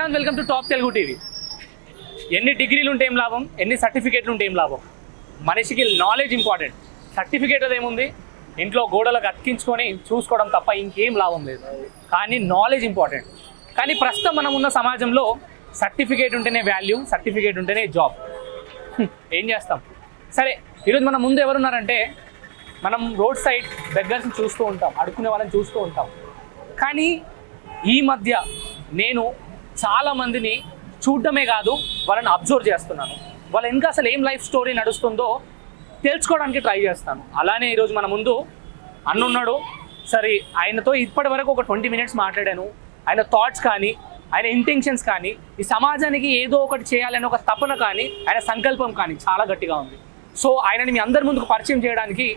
Siddhant, welcome to top Telugu TV. ఎన్ని డిగ్రీలు ఉంటే ఏం లాభం, ఎన్ని సర్టిఫికేట్లు ఉంటే ఏం లాభం? మనిషికి నాలెడ్జ్ ఇంపార్టెంట్. సర్టిఫికేట్ అదేముంది, ఇంట్లో గోడలకు అతికించుకొని చూసుకోవడం తప్ప ఇంకేం లాభం లేదు. కానీ నాలెడ్జ్ ఇంపార్టెంట్. కానీ ప్రస్తుతం మనం ఉన్న సమాజంలో సర్టిఫికేట్ ఉంటేనే వాల్యూ, సర్టిఫికేట్ ఉంటేనే జాబ్. ఏం చేస్తాం? సరే, ఈరోజు మన ముందు ఎవరున్నారంటే, మనం రోడ్ సైడ్ బెగ్గర్స్ని చూస్తూ ఉంటాం, అడుక్కునే వాళ్ళని చూస్తూ ఉంటాం. కానీ ఈ మధ్య నేను చాలామందిని చూడటమే కాదు, వాళ్ళని అబ్జర్వ్ చేస్తున్నాను. వాళ్ళ ఇంకా అసలు ఏం లైఫ్ స్టోరీ నడుస్తుందో తెలుసుకోవడానికి ట్రై చేస్తాను. అలానే ఈరోజు మన ముందు అన్నున్నాడు. సరే, ఆయనతో ఇప్పటి వరకు ఒక 20 minutes మాట్లాడాను. ఆయన థాట్స్ కానీ, ఆయన ఇంటెన్షన్స్ కానీ, ఈ సమాజానికి ఏదో ఒకటి చేయాలని ఒక తపన కానీ, ఆయన సంకల్పం కానీ చాలా గట్టిగా ఉంది. సో ఆయనని మీ అందరి ముందుకు పరిచయం చేయడానికి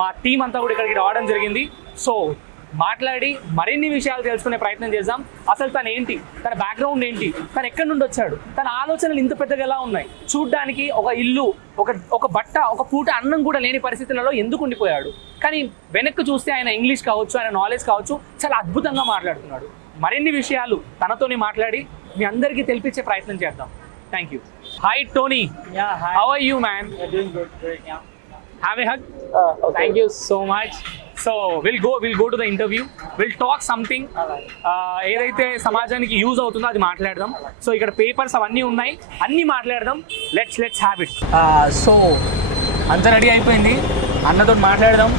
మా టీం అంతా కూడా ఇక్కడికి రావడం జరిగింది. సో మాట్లాడి మరిన్ని విషయాలు తెలుసుకునే ప్రయత్నం చేద్దాం. అసలు తను ఏంటి, తన బ్యాక్గ్రౌండ్ ఏంటి, తను ఎక్కడి నుండి వచ్చాడు, తన ఆలోచనలు ఇంత పెద్దగా ఎలా ఉన్నాయి, చూడ్డానికి ఒక ఇల్లు, ఒక బట్ట, ఒక పూట అన్నం కూడా లేని పరిస్థితులలో ఎందుకు ఉండిపోయాడు, కానీ వెనక్కి చూస్తే ఆయన ఇంగ్లీష్ కావచ్చు, ఆయన నాలెడ్జ్ కావచ్చు, చాలా అద్భుతంగా మాట్లాడుతున్నాడు. మరిన్ని విషయాలు తనతోనే మాట్లాడి మీ అందరికీ తెలిపించే ప్రయత్నం చేద్దాం. Thank you. Hi Tony. How are you man? Have a hug. Okay. Thank you so much. So we'll go to the interview. We'll talk something. ఏదైతే సమాజానికి యూజ్ అవుతుందో అది మాట్లాడదాం. సో ఇక్కడ పేపర్స్ అవన్నీ ఉన్నాయి, అన్నీ మాట్లాడదాం. Let's have it. సో అంతా రెడీ అయిపోయింది, అన్నతో మాట్లాడదాం.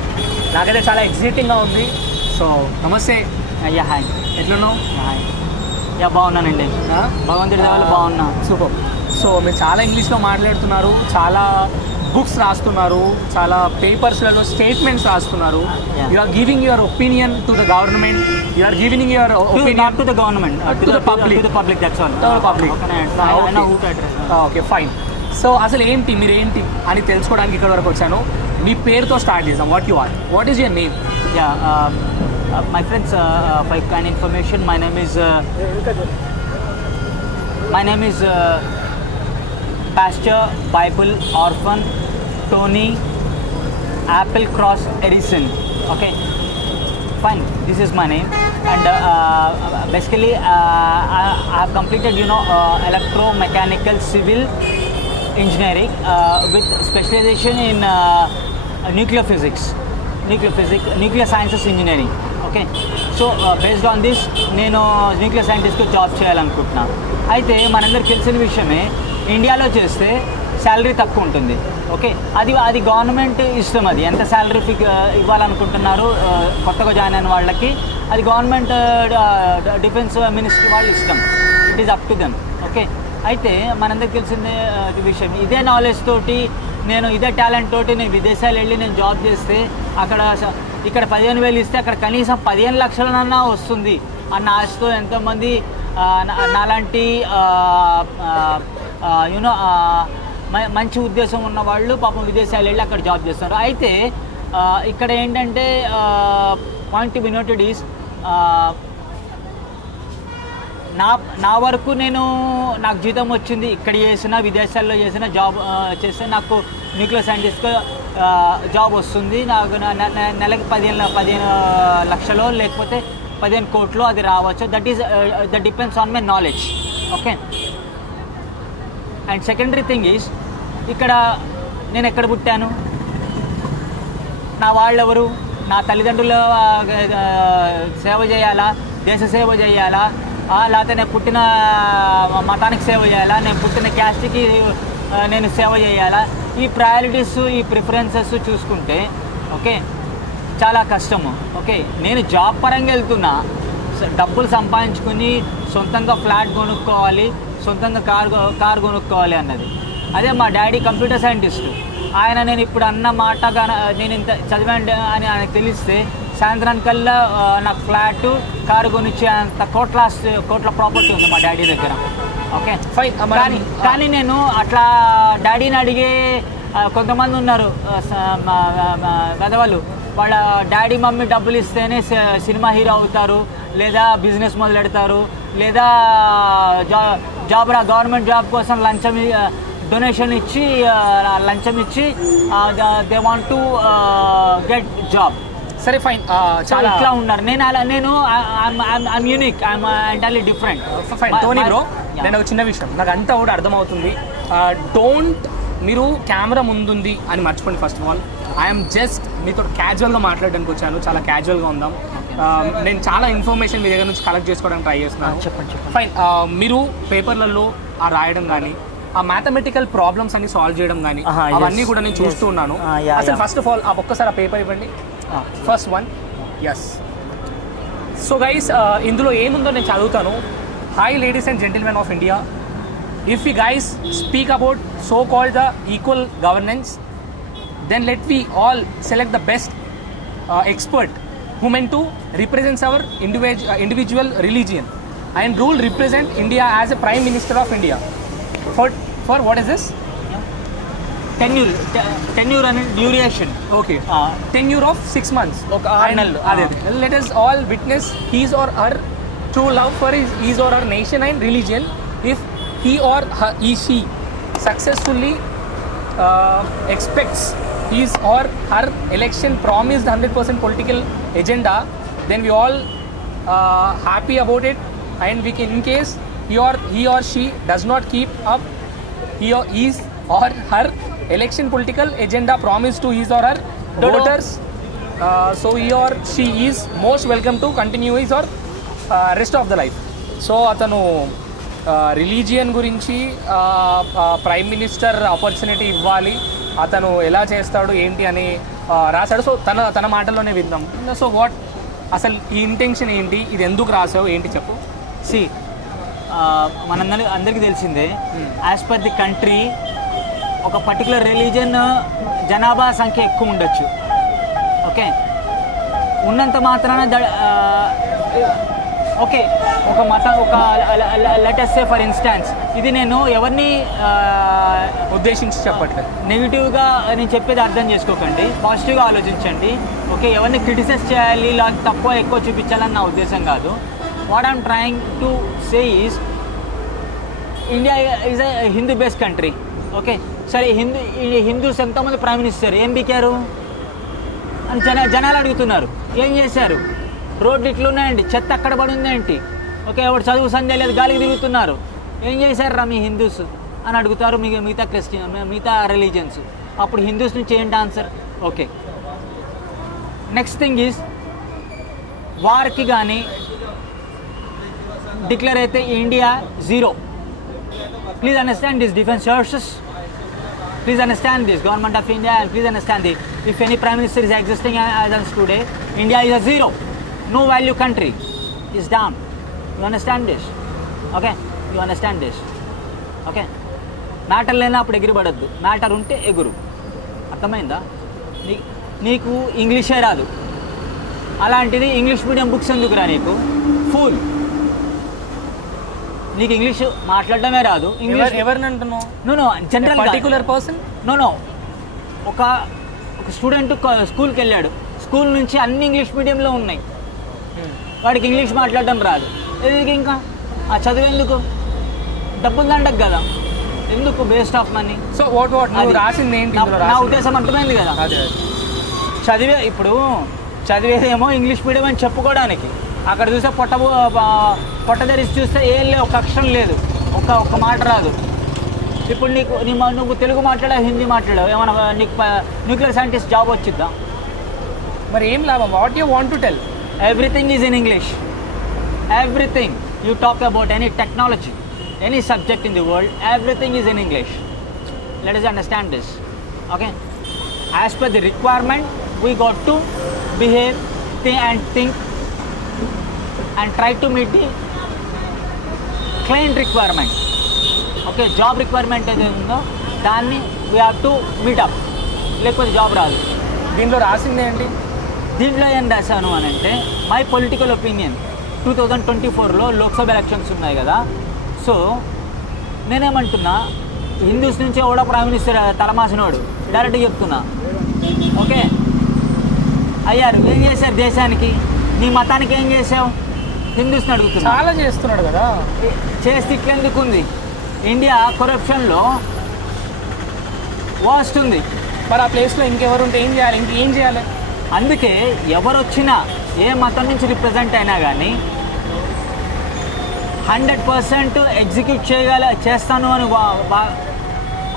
నాకైతే చాలా ఎక్సైటింగ్గా ఉంది. సో నమస్తే అయ్యా. హాయ్, ఎట్లున్నావు? హాయ్. యా, బాగున్నానండి. భగవంతుడి దయవల్ల బాగున్నా. సూపర్. సో మీరు చాలా ఇంగ్లీష్లో మాట్లాడుతున్నారు, చాలా బుక్స్ రాస్తున్నారు, చాలా పేపర్స్లలో స్టేట్మెంట్స్ రాస్తున్నారు. You are giving your opinion to the government, you are giving your not to the government, to the public, that's all. Public. Okay, fine. So అసలు ఏంటి, మీరేంటి అని తెలుసుకోవడానికి ఇక్కడ వరకు వచ్చాను. మీ పేరుతో స్టార్ట్ చేద్దాం. What you are, what is your name? Yeah, my friends, for kind information, my name is Pastor Bible Orphan Tony Applecross Edison. Okay, fine, this is my name. And basically I have completed electromechanical civil engineering with specialization in nuclear physics, nuclear sciences engineering. Okay, so based on this నేను nuclear సైంటిస్ట్గా job చేయాలనుకుంటున్నా. అయితే మనందరికి తెలిసిన విషయమే, ఇండియాలో చేస్తే salary తక్కువ ఉంటుంది. ఓకే, అది గవర్నమెంట్ ఇష్టం. అది ఎంత శాలరీ ఇవ్వాలనుకుంటున్నారు కొత్తగా జాయిన్ అయిన వాళ్ళకి, అది గవర్నమెంట్ డిఫెన్స్ మినిస్ట్రీ వాళ్ళు ఇష్టం. It is up to them. Okay, అయితే మనందరికి తెలిసిందే విషయం. ఇదే నాలెడ్జ్ తోటి, ఇదే టాలెంట్ తోటి నేను విదేశాలు వెళ్ళి నేను జాబ్ చేస్తే ఇక్కడ 15,000 ఇస్తే అక్కడ కనీసం 15 లక్షలనన్నా వస్తుంది అన్న ఆశతో ఎంతోమంది నాలాంటి మంచి ఉద్దేశం ఉన్న వాళ్ళు పాపం విదేశాలు వెళ్ళి అక్కడ జాబ్ చేస్తారు. అయితే ఇక్కడ ఏంటంటే point to be noted is, నా వరకు నాకు జీతం వచ్చింది, ఇక్కడ చేసిన విదేశాల్లో చేసిన జాబ్ చేస్తే నాకు న్యూక్లియర్ సైంటిస్ట్గా జాబ్ వస్తుంది. నాకు నెలకి 15 లక్షలో లేకపోతే 15 కోట్లు అది రావచ్చు. That depends on my knowledge. Okay, and secondary thing is, ఇక్కడ నేను ఎక్కడ పుట్టాను, నా వాళ్ళెవరు, నా తల్లిదండ్రుల సేవ చేయాలా, దేశ సేవ చేయాలా, లేకపోతే నేను పుట్టిన మతానికి సేవ చేయాలా, నేను పుట్టిన క్యాస్ట్కి నేను సేవ చేయాలా, ఈ ప్రయారిటీస్, ఈ ప్రిఫరెన్సెస్ చూసుకుంటే ఓకే చాలా కష్టము. ఓకే, నేను జాబ్ పరంగా వెళ్తున్నా, డబ్బులు సంపాదించుకుని సొంతంగా ఫ్లాట్ కొనుక్కోవాలి, సొంతంగా కార్ కొనుక్కోవాలి అన్నది. అదే మా డాడీ కంప్యూటర్ సైంటిస్ట్, ఆయన నేను ఇప్పుడు అన్న మాటగా నేను ఇంత చదివాను అని ఆయనకు తెలిస్తే సాయంత్రానికల్లా నాకు ఫ్లాట్, కారు కొనిచ్చే అంత కోట్ల ప్రాపర్టీ ఉంది మా డాడీ దగ్గర. ఓకే, కానీ నేను అట్లా డాడీని అడిగే కొంతమంది ఉన్నారు పెద్దవాళ్ళు, వాళ్ళ డాడీ మమ్మీ డబ్బులు ఇస్తేనే సినిమా హీరో అవుతారు, లేదా బిజినెస్ మొదలెడతారు, లేదా గవర్నమెంట్ జాబ్ కోసం డొనేషన్ ఇచ్చి లంచం ఇచ్చి they want to get job. సరే ఫైన్. చాలా ఇట్లా ఉన్నారు. నేను I'm unique, I'm entirely different. Fine Tony bro, నేను ఒక చిన్న విషయం నాకు అంతా కూడా అర్థమవుతుంది. డోంట్ మీరు కెమెరా ముందుంది అని మర్చిపోండి. First of all I'm just మీతో క్యాజువల్గా మాట్లాడడానికి వచ్చాను, చాలా క్యాజువల్గా ఉందాం. నేను చాలా ఇన్ఫర్మేషన్ మీ దగ్గర నుంచి కలెక్ట్ చేసుకోవడానికి ట్రై చేస్తున్నాను. చెప్పండి. ఫైన్. మీరు పేపర్లలో రాయడం కానీ ఆ మ్యాథమెటికల్ ప్రాబ్లమ్స్ అన్ని సాల్వ్ చేయడం కానీ అవన్నీ కూడా నేను చూస్తూ ఉన్నాను. అసలు ఫస్ట్ ఆఫ్ ఆల్ ఒక్కసారి ఆ పేపర్ ఇవ్వండి. First one. Yes. So guys, ఇందులో ఏముందో నేను చదువుతాను. Hi ladies and gentlemen of India, if you guys speak about so called the equal governance, then let we all select the best expert who meant to represents our individual religion and rule represent India as a Prime Minister of India for what is this? Tenure and duration. Okay. Tenure of 6 months. Okay. Let us all witness his or her true love for his or her nation and religion. If he or she successfully expects his or her election promised 100% political agenda, then we all happy about it, and we can, in case he or she does not keep up his or her election political agenda promised to his or her voters, so he or she is most welcome to continue his or rest of the life. So atanu religion గురించి prime minister opportunity ఇవ్వాలి, అతను ఎలా చేస్తాడు ఏంటి అని రాశాడు. So తన మాటల్లోనే విందాం. సో వాట్ అసలు ఈ ఇంటెన్షన్ ఏంటి, ఇది ఎందుకు రాసావు ఏంటి చెప్పు. సి అందరికీ తెలిసిందే, యాజ్ పర్ ది కంట్రీ ఒక పర్టికులర్ రిలీజన్ జనాభా సంఖ్య ఎక్కువ ఉండొచ్చు. ఓకే, ఉన్నంత మాత్రాన ఓకే ఒక మతం ఒక లెటెస్ట్ సే ఫర్ ఇన్స్టాన్స్, ఇది నేను ఎవరిని ఉద్దేశించి చెప్పట్లేదు, నెగిటివ్గా నేను చెప్పేది అర్థం చేసుకోకండి, పాజిటివ్గా ఆలోచించండి. ఓకే, ఎవరిని క్రిటిసైజ్ చేయాలి లేదా తక్కువ ఎక్కువ చూపించాలని నా ఉద్దేశం కాదు. What I'm trying to say is India is a Hindu based country. Okay, సరే హిందూస్ ఎంతోమంది ప్రైమ్ మినిస్టర్ ఏం బీకారు అని జనాలు అడుగుతున్నారు. ఏం చేశారు? రోడ్లు ఇట్లున్నాయండి, చెత్త అక్కడ పడి ఉందేంటి? ఓకే, ఎవరు చదువు సంధ్య లేదు, గాలికి తిరుగుతున్నారు. ఏం చేశారు రా మీ హిందూస్ అని అడుగుతారు మిగతా క్రిస్టియన్ మిగతా రిలీజియన్స్. అప్పుడు హిందూస్ నుంచి ఏంటి answer? Okay, next thing is వార్కి కానీ డిక్లేర్ అయితే India zero. Please understand this defence sources, please understand this, government of India, and please understand this. If any prime minister is existing as of today, India is a zero, no value country, is down. You understand this? Okay, you understand this? Okay, matter లేనప్పుడు ఎగిరిపడద్దు, matter ఉంటే ఎగురు. అర్థమైందా? నీకు ఇంగ్లీషే రాదు, అలాంటిది English medium books ఎందుకురా నీకు? ఫూల్, నీకు ఇంగ్లీష్ మాట్లాడడమే రాదు. ఇంగ్లీష్ ఎవరిని అంటున్నావు? No general particular person. No ఒక స్టూడెంట్ స్కూల్కి వెళ్ళాడు, స్కూల్ నుంచి అన్ని ఇంగ్లీష్ మీడియంలో ఉన్నాయి, వాడికి ఇంగ్లీష్ మాట్లాడడం రాదు. ఎందుకు ఇంకా ఆ చదువు ఎందుకు? డబ్బులు దండకు కదా, ఎందుకు వేస్ట్ ఆఫ్ మనీ? సో రాసింది ఏంటి? నా ఉద్దేశం అర్థమైంది కదా. ఇప్పుడు చదివేదేమో ఇంగ్లీష్ మీడియం అని చెప్పుకోవడానికి, అక్కడ చూస్తే పొట్ట తెరిచి చూస్తే ఏం లేదు, ఒక అక్షరం లేదు, ఒక్క మాట రాదు. ఇప్పుడు నువ్వు తెలుగు మాట్లాడావు, హిందీ మాట్లాడావు, ఏమన్నా నీకు న్యూక్లియర్ సైంటిస్ట్ జాబ్ వచ్చిద్దా? మరి ఏం లాభం? What you want to tell? Everything is in English. Everything you talk about any technology, any subject in the world, everything is in English. Let us understand this. Okay, as per the requirement we got to behave and think and try to meet the client requirement. Okay, job requirement ఏదైతే ఉందో దాన్ని we have to meetup, లేకపోతే job రాదు. దీంట్లో రాసింది ఏంటి? దీంట్లో ఏం రాశాను అని అంటే, మై పొలిటికల్ ఒపీనియన్. 2024లో లోక్సభ ఎలక్షన్స్ ఉన్నాయి కదా, సో నేనేమంటున్నా, హిందూస్ నుంచి ఎవడో ప్రైమ్ మినిస్టర్ తలమాసినోడు, డైరెక్ట్గా చెప్తున్నా. ఓకే, అయ్యారు ఏం చేశారు దేశానికి? నీ మతానికి ఏం చేసావు? హిందూస్ని అడుగుతున్నా. చాలా చేస్తున్నాడు కదా, చేస్తే ఇట్లెందుకు ఉంది? ఇండియా కరప్షన్లో వర్స్ట్ ఉంది. మరి ఆ ప్లేస్లో ఇంకెవరు ఉంటే ఏం చేయాలి? ఇంకేం చేయాలి? అందుకే ఎవరు వచ్చినా ఏ మతం నుంచి రిప్రజెంట్ అయినా కానీ 100% ఎగ్జిక్యూట్ చేస్తాను అని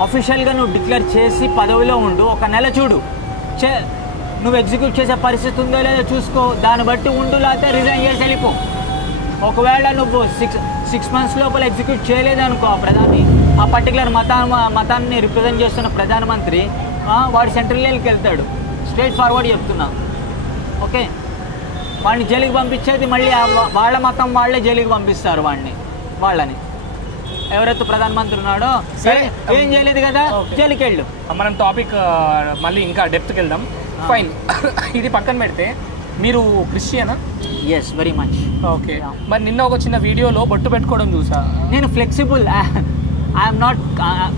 అఫీషియల్గా నువ్వు డిక్లేర్ చేసి పదవిలో ఉండు. ఒక నెల చూడు, నువ్వు ఎగ్జిక్యూట్ చేసే పరిస్థితి ఉందో లేదో చూసుకో, దాన్ని బట్టి ఉండు, లేకపోతే రిజైన్ చేసి వెళ్ళిపో. ఒకవేళ నువ్వు సిక్స్ మంత్స్ లోపల ఎగ్జిక్యూట్ చేయలేదనుకో ఆ పర్టికులర్ మతాన్ని రిప్రజెంట్ చేస్తున్న ప్రధానమంత్రి వాడు సెంట్రల్ జైలుకి వెళ్తాడు. స్ట్రైట్ ఫార్వర్డ్ చెప్తున్నా. ఓకే, వాడిని జైలుకి పంపించేది మళ్ళీ వాళ్ళ మతం వాళ్ళే జైలుకి పంపిస్తారు వాళ్ళని. ఎవరైతే ప్రధానమంత్రి ఉన్నాడో ఏం చేయలేదు కదా, జైలుకి వెళ్ళు. మనం టాపిక్ మళ్ళీ ఇంకా డెప్త్కి వెళ్దాం. ఫైన్, ఇది పక్కన పెడితే మీరు క్రిస్టియనా? Yes, very much. ఓకే, మరి నిన్న ఒక చిన్న వీడియోలో బొట్టు పెట్టుకోవడం చూసా. నేను ఫ్లెక్సిబుల్, ఐఎమ్ నాట్,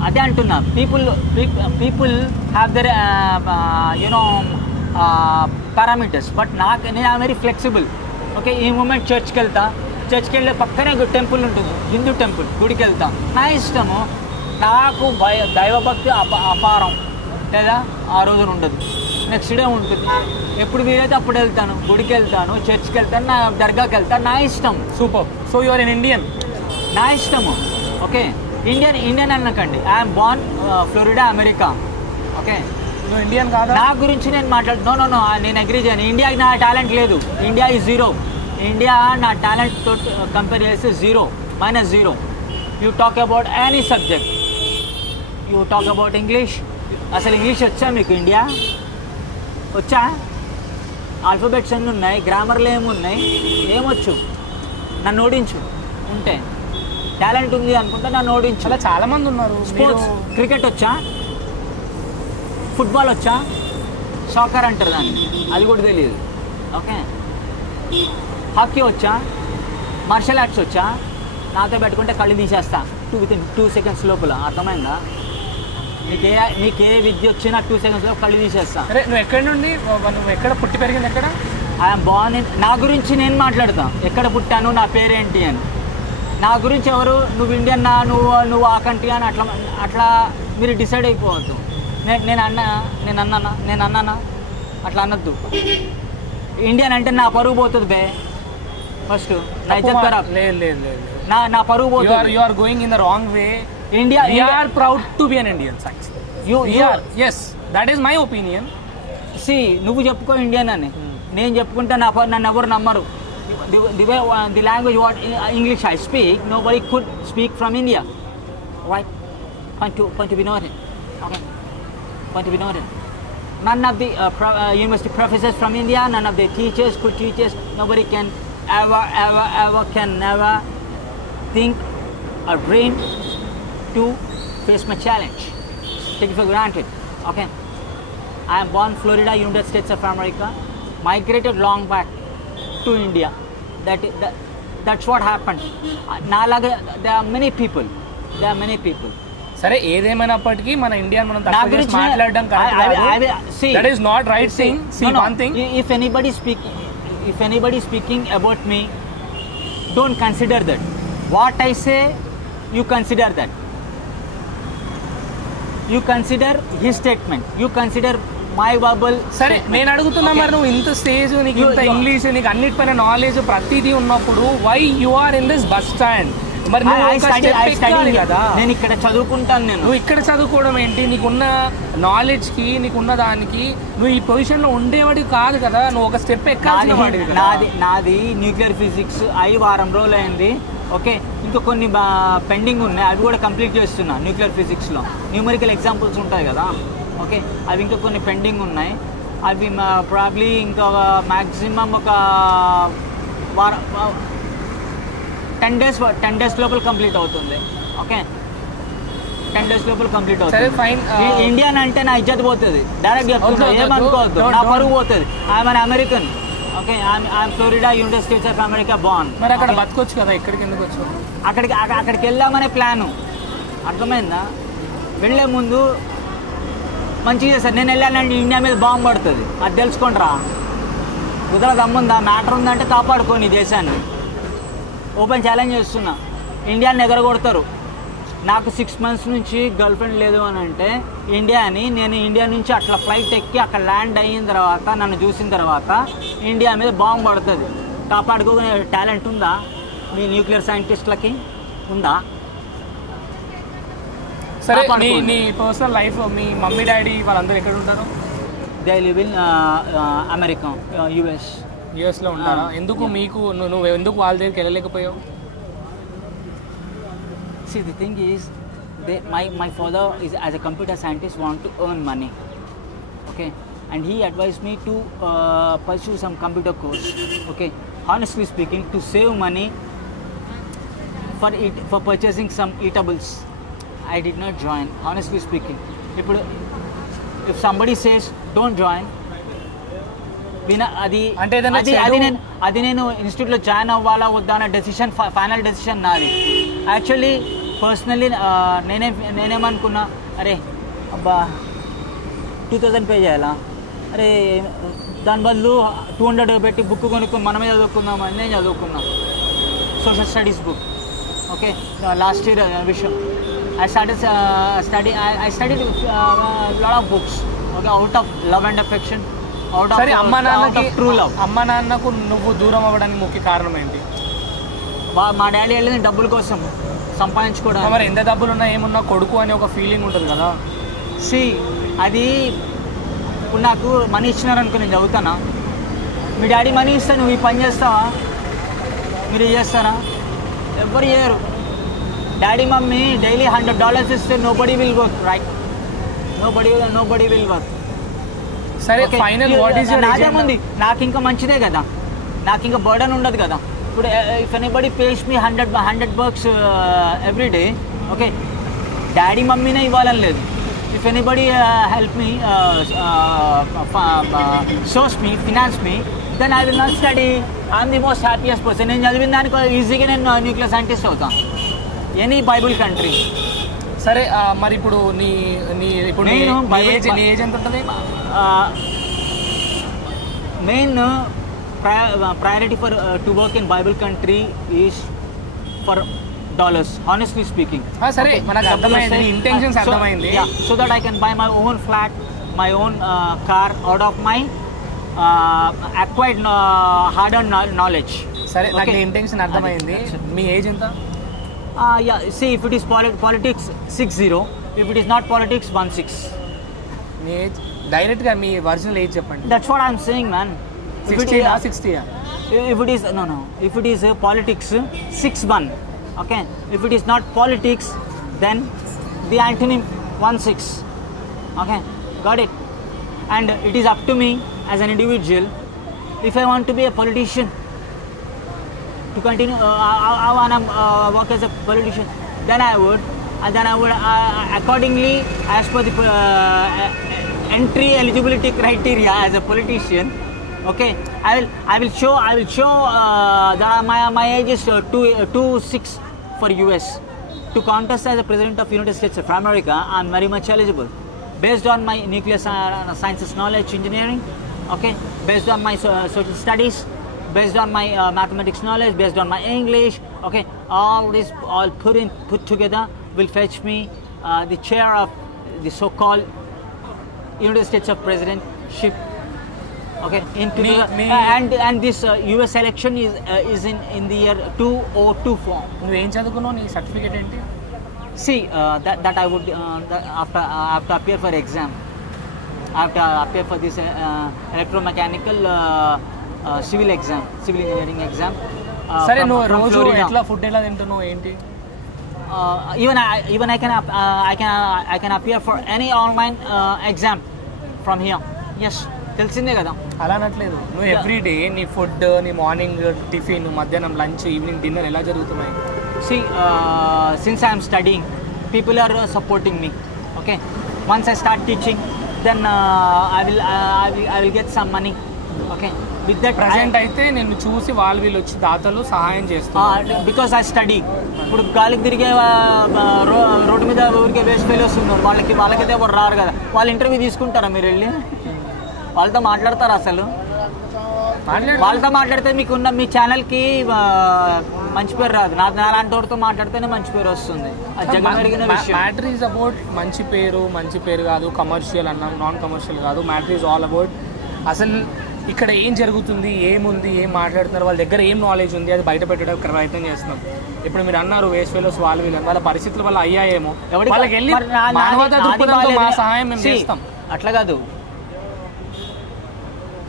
అదే అంటున్నా. People have their you know parameters, but నేను వెరీ ఫ్లెక్సిబుల్. ఓకే, ఈ మూమెంట్ చర్చ్కి వెళ్ళే పక్కనే టెంపుల్ ఉంటుంది, హిందూ టెంపుల్, గుడికి వెళ్తా. నా ఇష్టము, నాకు దైవభక్తి అపారం లేదా ఆ రోజున ఉండదు, నెక్స్ట్ డే ఉంటుంది. ఎప్పుడు వీలైతే అప్పుడు వెళ్తాను, గుడికి వెళ్తాను, చర్చ్కి వెళ్తాను, నా దర్గాకి వెళ్తాను, నా ఇష్టం. Super. So you are an Indian? నా ఇష్టము. ఓకే, ఇండియన్ అనకండి. I'm born Florida, America. Okay, నువ్వు ఇండియన్ కాదా? నా గురించి నేను నో, నేను అగ్రీ చేయను. ఇండియాకి నా టాలెంట్ లేదు. India is zero. ఇండియా నా టాలెంట్తో కంపేర్ చేస్తే -0. You talk about any subject, you talk about English. అసలు ఇంగ్లీష్ వచ్చా మీకు? ఇండియా వచ్చా? ఆల్ఫాబెట్స్ అన్నీ ఉన్నాయి, గ్రామర్లు ఏమున్నాయి, ఏమొచ్చు? నన్ను ఓడించు. ఉంటే టాలెంట్ ఉంది అనుకుంటే నన్ను ఓడించు. అలా చాలామంది ఉన్నారు. స్పోర్ట్స్, క్రికెట్ వచ్చా, ఫుట్బాల్ వచ్చా, సాకర్ అంటారు దాన్ని, అది కూడా తెలియదు. ఓకే, హాకీ వచ్చా, మార్షల్ ఆర్ట్స్ వచ్చా, నాతో పెట్టుకుంటే కళ్ళు తీసేస్తా వితిన్ 2 seconds లోపల. అర్థమైందా? నీకే విద్య వచ్చినా 2 seconds లో కళ్ళు తీసేస్తా. అరే, నువ్వు ఎక్కడి నుండి, నువ్వు ఎక్కడ పుట్టి పెరిగింది ఎక్కడ? I'm Born in. నా గురించి నేను మాట్లాడతా, ఎక్కడ పుట్టాను, నా పేరేంటి అని. నా గురించి ఎవరు నువ్వు ఇండియన్నా, నువ్వు ఆ కంట్రీ అని అట్లా మీరు డిసైడ్ అయిపోవద్దు. నేను అన్నానా అట్లా అనొద్దు. ఇండియన్ అంటే నా పరువు పోతుంది బే. ఫస్ట్ నా ఇజ్జత్ ఖరాబ్. లేదు, నా పరువు పోతుంది. You are going in the wrong way. India, we are proud to be an Indian. Yes, that is my opinion. See, నువ్వు చెప్పుకో ఇండియన్ అని, నేను చెప్పుకుంటే నన్ను ఎవరు నమ్మరు. The language what English I speak, nobody could speak from India, right? Point to be noted. Okay, point to be noted. None of the university professors from India, none of the teachers, good teachers, nobody can never think or dream to face my challenge. Take it for granted. Okay, I am born Florida, United States of America, migrated long back to India. That's what happened. Nalaga, there are many people. సరే, ఏదేమైనప్పటికీ మన India మనం తక్కువ మాట్లాడడం కాదు. That is not right thing. See, one thing, if anybody speaking about me, don't consider that. What I say, you consider that. You consider his statement. You consider my verbal. సరే, నేను అడుగుతున్నా, మరి నువ్వు ఇంత స్టేజ్, నీకు ఇంత English, నీకు అన్నిటిపైన knowledge ప్రతిదీ ఉన్నప్పుడు, why you are in this bus stand? మరి నేను ఇక్కడ చదువుకుంటాను. నువ్వు ఇక్కడ చదువుకోవడం ఏంటి? నీకున్న నాలెడ్జ్కి, నీకున్న దానికి నువ్వు ఈ పొజిషన్లో ఉండేవాడి కాదు కదా. నువ్వు ఒక స్టెప్ ఎక్కాలి. నాది న్యూక్లియర్ ఫిజిక్స్ వారం రోజులు అయింది. ఓకే, ఇంకా కొన్ని పెండింగ్ ఉన్నాయి, అవి కూడా కంప్లీట్ చేస్తున్నా. న్యూక్లియర్ ఫిజిక్స్లో న్యూమరికల్ ఎగ్జాంపుల్స్ ఉంటాయి కదా. ఓకే, అవి ఇంకా కొన్ని పెండింగ్ ఉన్నాయి. అవి ప్రాబ్లీ ఇంకా మ్యాక్సిమం ఒక 10 days లోపల కంప్లీట్ అవుతుంది. ఓకే, 10 days లోపల కంప్లీట్ అవుతుంది. ఫైన్. ఇండియన్ అంటే నా ఇజ్జత్ పోతుంది. డైరెక్ట్ చెప్తున్నా, ఏమనుకోవద్దు, నా పరువు పోతుంది. I'm American. Okay, I'm Florida, United states of America born. మరి అక్కడ బతకొచ్చు కదా, ఇక్కడికి ఎందుకు వచ్చావు? అక్కడికి వెళ్దామనే ప్లాను. అర్థమైందా? వెళ్ళే ముందు మంచిగా చేస్తారు. నేను వెళ్ళానంటే ఇండియా మీద బాంబు పడుతుంది, అది తెలుసుకోండిరా. కుదర దమ్ముందా, మ్యాటర్ ఉందంటే కాపాడుకోని దేశాన్ని. ఓపెన్ ఛాలెంజ్ చేస్తున్నా, ఇండియాని ఎగరగొడతారు. నాకు 6 months నుంచి గర్ల్ ఫ్రెండ్ లేదు అని అంటే ఇండియా అని, నేను ఇండియా నుంచి అట్లా ఫ్లైట్ ఎక్కి అక్కడ ల్యాండ్ అయిన తర్వాత నన్ను చూసిన తర్వాత ఇండియా మీద బాంబు పడుతుంది. కాపాడుకోనే టాలెంట్ ఉందా మీ న్యూక్లియర్ సైంటిస్టులకి? ఉందా? సరే, నీ పర్సనల్ లైఫ్, మీ మమ్మీ డాడీ వాళ్ళందరూ ఎక్కడ ఉంటారు? దే లివ్ ఇన్ అమెరికా, యుఎస్లో ఉంటారా? ఎందుకు మీకు నువ్వు ఎందుకు వాళ్ళ దగ్గరికి వెళ్ళలేకపోయావు? See, the thing is, my father is as a computer scientist want to earn money, okay, and he advised me to pursue some computer course, okay. Honestly speaking, to save money for purchasing some eatables, I did not join. Honestly speaking, if somebody says don't join, అది నేను ఇన్స్టిట్యూట్లో join అవ్వాలా వద్దా అనే decision, final decision నాది. Actually personally నేనేమనుకున్నా, అరే అబ్బా 2000 పే చేయాలా, అరే దాని బదులు 200 పెట్టి బుక్ కొనుక్కొని మనమే చదువుకుందామని నేను చదువుకున్నా social studies book, okay. Last year విషయం I studied lot of books, okay, out of love and affection, out of true love. అమ్మ నాన్నకు నువ్వు దూరం అవ్వడానికి ముఖ్య కారణం ఏంటి? మా డాడీ వెళ్ళింది డబ్బుల కోసం, సంపాదించుకోవడం. మరి ఎంత డబ్బులు ఉన్నా ఏమున్నా కొడుకు అనే ఒక ఫీలింగ్ ఉంటుంది కదా. అది ఇప్పుడు నాకు మనీ ఇచ్చినారనుకో, నేను చదువుతానా? మీ డాడీ మనీ ఇస్తే నువ్వు ఈ పని చేస్తావా? మీరు చేస్తారా? ఎవరు చేయరు. డాడీ మమ్మీ డైలీ $100 ఇస్తే nobody will work, right? Nobody will work. సరే, final what is your agenda? నాకు ఇంకా మంచిదే కదా, నాకు ఇంకా బర్డన్ ఉండదు కదా. ఇప్పుడు if anybody pays me $100 every day, okay, daddy మమ్మీనే ఇవ్వాలని లేదు. If anybody help me, source me, finance me, then I will not study. I'm the most happiest person. నేను చదివిన దానికి ఈజీగా నేను న్యూక్లియర్ సైంటిస్ట్ అవుతాను, ఎనీ బైబుల్ కంట్రీ. సరే, మరి ఇప్పుడు నీ ఏజ్ ఎంత ఉంటుంది? Main priority for to work in Bible country is for dollars, honestly speaking. సరే, మనకు అర్థమైంది, నీ ఇంటెన్షన్స్ అర్థమైంది. So that I can buy my own flat, my own car out of my acquired hard-earned knowledge. సరే, నాకు నీ intention అర్థమైంది. మీ age ఎంత? Yeah, see, if it is politics 60, if it is not politics 16. Me age డైరెక్ట్గా మీ original age చెప్పండి. That's what I'm saying, man. 60. If it is if it is politics 61, okay. If it is not politics, then the antonym 16, okay. Got it? And it is up to me as an individual. If I want to be a politician, to continue, I want to work as a politician, then I would accordingly, as per the entry eligibility criteria as a politician, okay, I will show that my age is 26 for US. To contest as a president of United States of America, I am very much eligible based on my nuclear sciences knowledge, engineering, okay, based on my social studies, based on my mathematics knowledge, based on my English, okay. All put together will fetch me the chair of the so-called United States of Presidentship, okay. And this US election is in the year 2024. నువ్వు ఏం చదువుకున్నావు? నీ certificate ఏంటి? See, that I would after appear for exam, after appear for this electromechanical civil engineering exam. సరే, నువ్వు రోజు ఎట్లా food ఎలా తింటున్నావు ఏంటి? Even I can appear for any online exam from here. Yes, తెలిసిందే కదా. అలా అనట్లేదు, నువ్వు ఎవ్రీడే నీ ఫుడ్, నీ మార్నింగ్ టిఫిన్, మధ్యాహ్నం లంచ్, ఈవినింగ్ డిన్నర్ ఎలా జరుగుతున్నాయి? See, since I am studying, people are supporting me, okay. Once I start teaching, then I will get some money, okay. With that, present అయితే నిన్ను చూసి వీళ్ళు వచ్చి దాతలు సహాయం చేస్తారు. Because I study. ఇప్పుడు గాలికి తిరిగే రోడ్డు మీద ఊరికే వేస్ట్ ఫెయిల్ వస్తున్నారు, వాళ్ళకైతే ఎవరు రారు కదా. వాళ్ళు ఇంటర్వ్యూ తీసుకుంటారా మీరు వెళ్ళి? వాళ్ళతో మాట్లాడతారా అసలు? వాళ్ళతో మాట్లాడితే మీ ఛానల్కి మంచి పేరు రాదు. నాలాంటి వాడితో మాట్లాడితేనే మంచి పేరు వస్తుంది. అది జగమెరిగిన విషయం. మ్యాటర్ ఈజ్ అబౌట్ మంచి పేరు కాదు, కమర్షియల్ అన్నాం, నాన్ కమర్షియల్ కాదు. మ్యాటర్ ఈజ్ ఆల్ అబౌట్ అసలు ఇక్కడ ఏం జరుగుతుంది, ఏముంది, ఏం మాట్లాడుతున్నారు, వాళ్ళ దగ్గర ఏం నాలెడ్జ్ ఉంది, అది బయట పెట్టడానికి ప్రయత్నం చేస్తున్నాం. ఇప్పుడు మీరు అన్నారు వేస్ట్ ఫెలోస్ వాళ్ళు వీళ్ళని, వాళ్ళ పరిస్థితుల వల్ల అయ్యాయేమో, వాళ్ళకి వెళ్ళి మానవతా దృక్పథంతో మా సహాయం మేము చేస్తాం. అట్లా కాదు,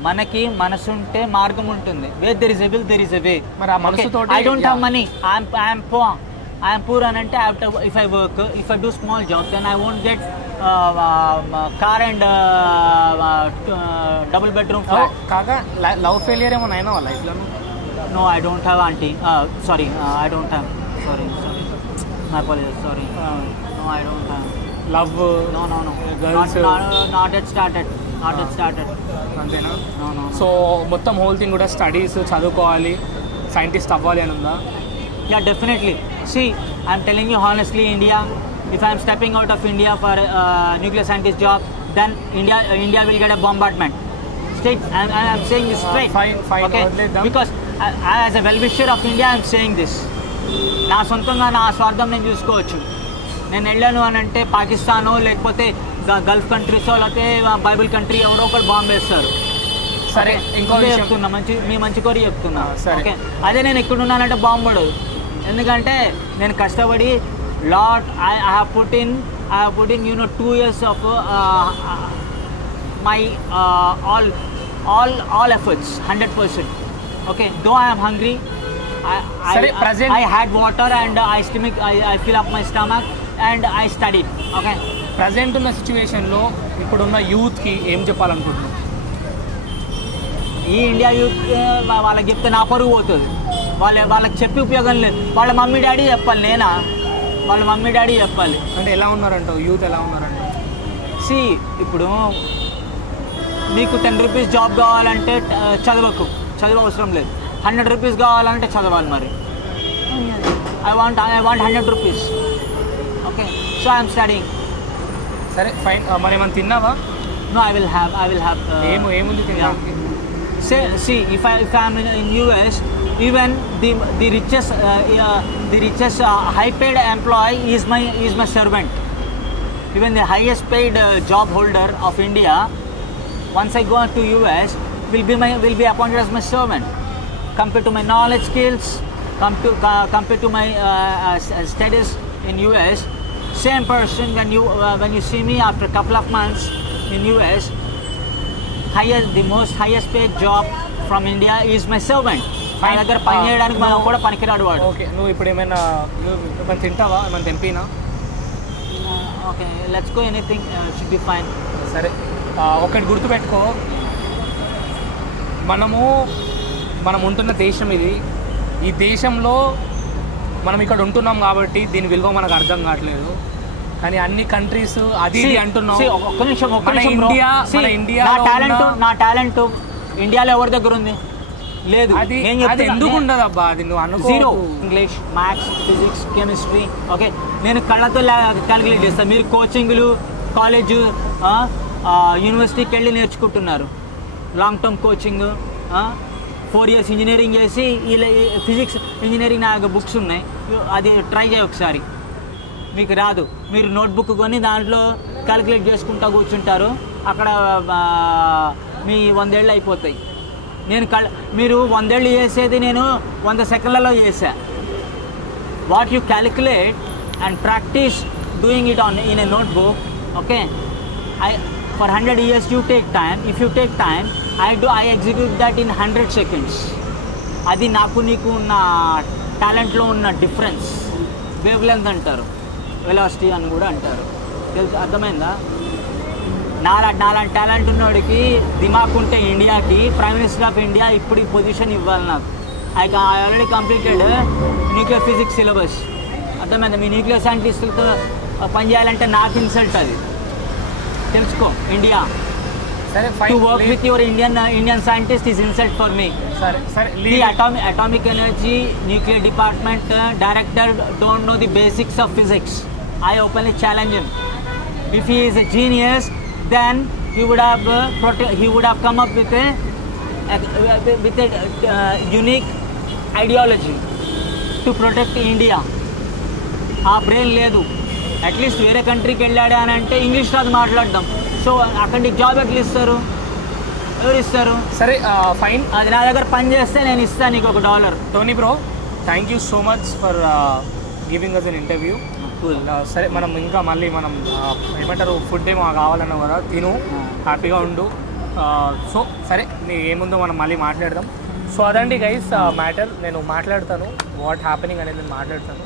మనకి మనసు ఉంటే మార్గం ఉంటుంది. Way there is a will there is a way. మరి ఆ మనసుతో I don't have money, I'm poor అని అంటే if I work, if I do small job, then I won't get car and double bedroom flat. కాగా love failure ఏమైనా అయినా వాళ్ళ లైఫ్లో? No, I don't have aunty. Sorry, I don't have. Sorry my apologies. Sorry, no, I don't have love. No, girls not at started. అంతేనా? No. So మొత్తం whole thing కూడా studies, చదువుకోవాలి, scientist అవ్వాలి అని ఉందా? Yeah, definitely. See, I'm telling you honestly, India, if I'm stepping out of India for nuclear scientist job, then India will get a bombardment. Straight, I'm saying this straight. Fine. Okay? Because as a well-wisher of India, I'm saying this. నా సొంతంగా నా స్వార్థం నేను చూసుకోవచ్చు. నేను వెళ్ళాను అని అంటే పాకిస్తానో లేకపోతే గల్ఫ్ కంట్రీసో లేకపోతే బైబిల్ కంట్రీ ఎవరో ఒకరు బాంబు వేస్తారు. సరే, ఇంకో చెప్తున్నా, మీ మంచి కోరి చెప్తున్నా. సరే. ఓకే, అదే నేను ఎక్కడ ఉన్నానంటే బాంబు పడదు. ఎందుకంటే నేను కష్టపడి lot I have put in 2 years of my all efforts, 100%. Okay, though I am hungry, I had water and I fill up my stomach and I studied. Okay, present ఉన్న సిచ్యువేషన్లో ఇప్పుడున్న యూత్కి ఏం చెప్పాలనుకుంటున్నాను? ఈ ఇండియా యూత్ వాళ్ళకి చెప్తే నా పరుగు పోతుంది. వాళ్ళకి చెప్పి ఉపయోగం లేదు. వాళ్ళ మమ్మీ డాడీ చెప్పాలి. వాళ్ళ మమ్మీ డాడీ చెప్పాలి. అంటే ఎలా ఉన్నారంటావు? యూత్ ఎలా ఉన్నారంటావు? ఇప్పుడు నీకు 10 rupees జాబ్ కావాలంటే చదువు అవసరం లేదు. 100 rupees కావాలంటే చదవాలి. మరి I want 100 rupees. Okay, so I'm studying. సరే, ఫైన్. మరి ఏమైనా తిన్నావా? No, I will have. ఏముంది తినడానికి? See, if I'm in US, even the richest high-paid employee is my servant. Even the highest paid job holder of India, once I go to US, will be appointed as my servant. Compared to my knowledge skills, compared to my status in US, same person when you see me after a couple of months in US, the most highest paid job from India is my servant. నా దగ్గర పని చేయడానికి మనం కూడా పనికిరాడు వాడు. Okay, నువ్వు ఇప్పుడు ఏమైనా తింటావా? ఏమైనా తెంపినా? Okay, let's go, anything should be fine. సరే, ఒకటి గుర్తుపెట్టుకో, మనం ఉంటున్న దేశం ఇది. ఈ దేశంలో మనం ఇక్కడ ఉంటున్నాం కాబట్టి దీని విలువ మనకు అర్థం కావట్లేదు. కానీ అన్ని కంట్రీస్ అది అంటున్నాం. ఒక్క నిమిషం, ఇండియా నా టాలెంట్ ఇండియాలో ఎవరి దగ్గర ఉంది? లేదు. అది ఎందుకు ఉండదు అబ్బా? అది నువ్వు అనుకో. Zero. English, maths, physics, chemistry. Okay, నేను కళ్ళతో క్యాలిక్యులేట్ చేస్తాను. మీరు కోచింగ్లు, కాలేజ్, యూనివర్సిటీకి వెళ్ళి నేర్చుకుంటున్నారు. Long term coaching, 4 years engineering చేసి ఫిజిక్స్ ఇంజనీరింగ్ నా బుక్స్ ఉన్నాయి. అది ట్రై చేయ ఒకసారి, మీకు రాదు. మీరు నోట్బుక్ కొని దాంట్లో క్యాలిక్యులేట్ చేసుకుంటూ కూర్చుంటారు. అక్కడ మీ 100 ఏళ్ళు అయిపోతాయి. మీరు 100 ఏళ్ళు చేసేది నేను 100 సెకండ్లలో చేశా. What you calculate and practice doing it in a notebook. Okay, for 100 years you take time. If you take time, I execute that in 100 seconds. అది నాకు నీకు ఉన్న టాలెంట్లో ఉన్న డిఫరెన్స్. వేవ్ లెంత్ అంటారు, వెలాసిటీ అని కూడా అంటారు. తెలుసు, అర్థమైందా? నాలాంటి టాలెంట్ ఉన్నవాడికి దిమాగ్ ఉంటే ఇండియాకి ప్రైమ్ మినిస్టర్ ఆఫ్ ఇండియా ఇప్పుడు ఈ పొజిషన్ ఇవ్వాలి నాకు. I already completed nuclear physics syllabus. అర్థమైందా? మీ న్యూక్లియర్ సైంటిస్టులతో పనిచేయాలంటే నాకు ఇన్సల్ట్ అది. తెలుసుకో, India. To work with your Indian scientist is insult for me. The atomic energy nuclear department director don't know the basics of physics. I openly challenge him. If he is a genius, then he would have come up with a unique ideology to to protect India. ఆ brain లేదు. At least వేరే కంట్రీకి వెళ్ళాడు అని అంటే English రాదు మాట్లాడదాం. So అక్కడ నీకు జాబ్ ఎట్లా ఇస్తారు? ఎవరు ఇస్తారు? సరే ఫైన్. అది నా దగ్గర పని చేస్తే నేను ఇస్తాను నీకు $1. Tony bro, thank you so much for giving us an interview. సరే మనం ఇంకా మళ్ళీ మనం ఏమంటారు ఫుడ్ ఏమో కావాలన్నావు కదా, తిను, హ్యాపీగా ఉండు. సో సరే నీకు ఏముందో మనం మళ్ళీ మాట్లాడదాం. సో అదండి గైస్ మ్యాటర్. నేను మాట్లాడతాను వాట్ హ్యాపెనింగ్ అనేది నేను మాట్లాడతాను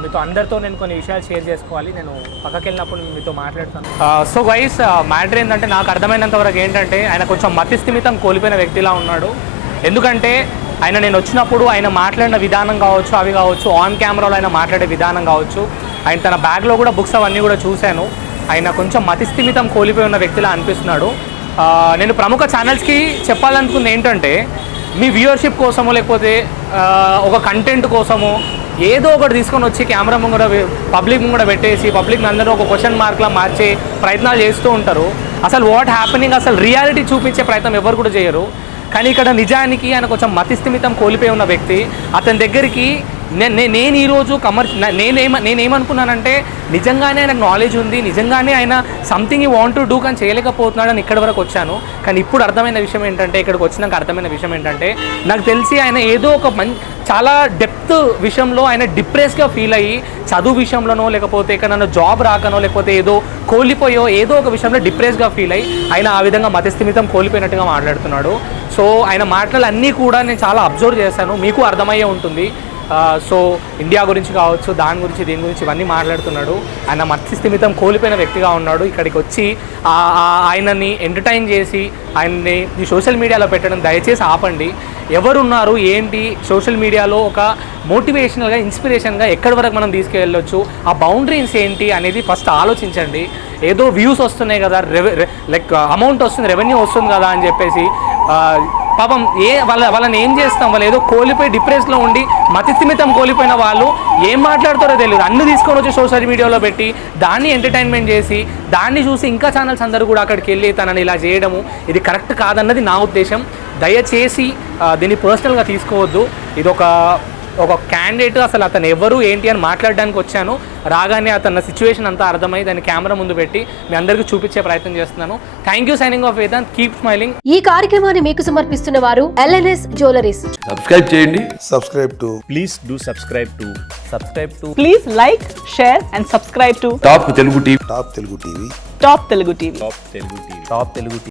మీతో. అందరితో నేను కొన్ని విషయాలు షేర్ చేసుకోవాలి. నేను పక్కకి వెళ్ళినప్పుడు మీతో మాట్లాడతాను. సో గైస్ మ్యాటర్ ఏంటంటే నాకు అర్థమైనంత వరకు ఏంటంటే ఆయన కొంచెం మతిస్థిమితం కోల్పోయిన వ్యక్తిలా ఉన్నాడు. ఎందుకంటే ఆయన నేను వచ్చినప్పుడు ఆయన మాట్లాడిన విధానం కావచ్చు, అవి కావచ్చు, ఆన్ కెమెరాలో ఆయన మాట్లాడే విధానం కావచ్చు, ఆయన తన బ్యాగ్లో కూడా బుక్స్ అవన్నీ కూడా చూశాను. ఆయన కొంచెం మతిస్థిమితం కోల్పోయి ఉన్న వ్యక్తిలా అనిపిస్తున్నాడు. నేను ప్రముఖ ఛానల్స్కి చెప్పాలనుకుంది ఏంటంటే మీ వ్యూవర్షిప్ కోసమో లేకపోతే ఒక కంటెంట్ కోసమో ఏదో ఒకటి తీసుకొని వచ్చి కెమెరా ముంగడ పబ్లిక్ ముంగడ పెట్టేసి పబ్లిక్ని అందరూ ఒక క్వశ్చన్ మార్క్లా మార్చే ప్రయత్నాలు చేస్తూ ఉంటారు. అసలు వాట్ హ్యాపెనింగ్ అసలు రియాలిటీ చూపించే ప్రయత్నం ఎవరు కూడా చేయరు. కానీ ఇక్కడ నిజానికి ఆయన కొంచెం మతిస్థిమితం కోల్పోయి ఉన్న వ్యక్తి. అతని దగ్గరికి నేను ఈరోజు నేనేమనుకున్నానంటే నిజంగానే ఆయనకు నాలెడ్జ్ ఉంది, నిజంగానే ఆయన something you want to do కానీ చేయలేకపోతున్నాడని ఇక్కడి వరకు వచ్చాను. కానీ ఇప్పుడు అర్థమైన విషయం ఏంటంటే, ఇక్కడికి వచ్చినాక అర్థమైన విషయం ఏంటంటే, నాకు తెలిసి ఆయన ఏదో ఒక చాలా డెప్త్ విషయంలో ఆయన డిప్రెస్గా ఫీల్ అయ్యి చదువు విషయంలోనో లేకపోతే ఇక్కడ జాబ్ రాకనో లేకపోతే ఏదో కోల్పోయో ఏదో ఒక విషయంలో డిప్రెస్గా ఫీల్ అయ్యి ఆయన ఆ విధంగా మతిస్థిమితం కోల్పోయినట్టుగా మాట్లాడుతున్నాడు. సో ఆయన మాటలు అన్నీ కూడా నేను చాలా అబ్జర్వ్ చేశాను, మీకు అర్థమయ్యే ఉంటుంది. సో ఇండియా గురించి కావచ్చు, దాని గురించి దీని గురించి ఇవన్నీ మాట్లాడుతున్నాడు. ఆయన మతిస్థిమితం కోల్పోయిన వ్యక్తిగా ఉన్నాడు. ఇక్కడికి వచ్చి ఆయనని ఎంటర్టైన్ చేసి ఆయన్ని ఈ సోషల్ మీడియాలో పెట్టడం దయచేసి ఆపండి. ఎవరున్నారు ఏంటి సోషల్ మీడియాలో ఒక మోటివేషనల్గా ఇన్స్పిరేషన్గా ఎక్కడి వరకు మనం తీసుకెళ్ళొచ్చు, ఆ బౌండరీస్ ఏంటి అనేది ఫస్ట్ ఆలోచించండి. ఏదో వ్యూస్ వస్తున్నాయి కదా, లైక్ అమౌంట్ వస్తుంది, రెవెన్యూ వస్తుంది కదా అని చెప్పేసి పాపం వాళ్ళని ఏం చేస్తాం, వాళ్ళు ఏదో కోల్పోయి డిప్రెస్లో ఉండి మతిస్థిమితం కోల్పోయిన వాళ్ళు ఏం మాట్లాడతారో తెలియదు. అన్ని తీసుకొని వచ్చి సోషల్ మీడియాలో పెట్టి దాన్ని ఎంటర్టైన్మెంట్ చేసి దాన్ని చూసి ఇంకా ఛానల్స్ అందరూ కూడా అక్కడికి వెళ్ళి తనని ఇలా చేయడము ఇది కరెక్ట్ కాదన్నది నా ఉద్దేశం. దయచేసి దీన్ని పర్సనల్గా తీసుకోవద్దు. ఇది ఒక క్యాండిడేట్, అసలు అతను ఎవరు ఏంటి అని మాట్లాడడానికి వచ్చాను. రాగానే అతని సిచ్యువేషన్ అంతా అర్థమై దాన్ని కెమెరా ముందు పెట్టి మీ అందరికీ చూపించే ప్రయత్నం చేస్తున్నాను. Thank you. Signing off Vedant. Keep smiling. ఈ కార్యక్రమాన్ని మీకు సమర్పిస్తున్న వారు LNS జ్యువెలరీస్. సబ్స్క్రైబ్ చేయండి. Please do subscribe to Please like, share and subscribe to top Telugu TV. Top Telugu TV. Top Telugu TV.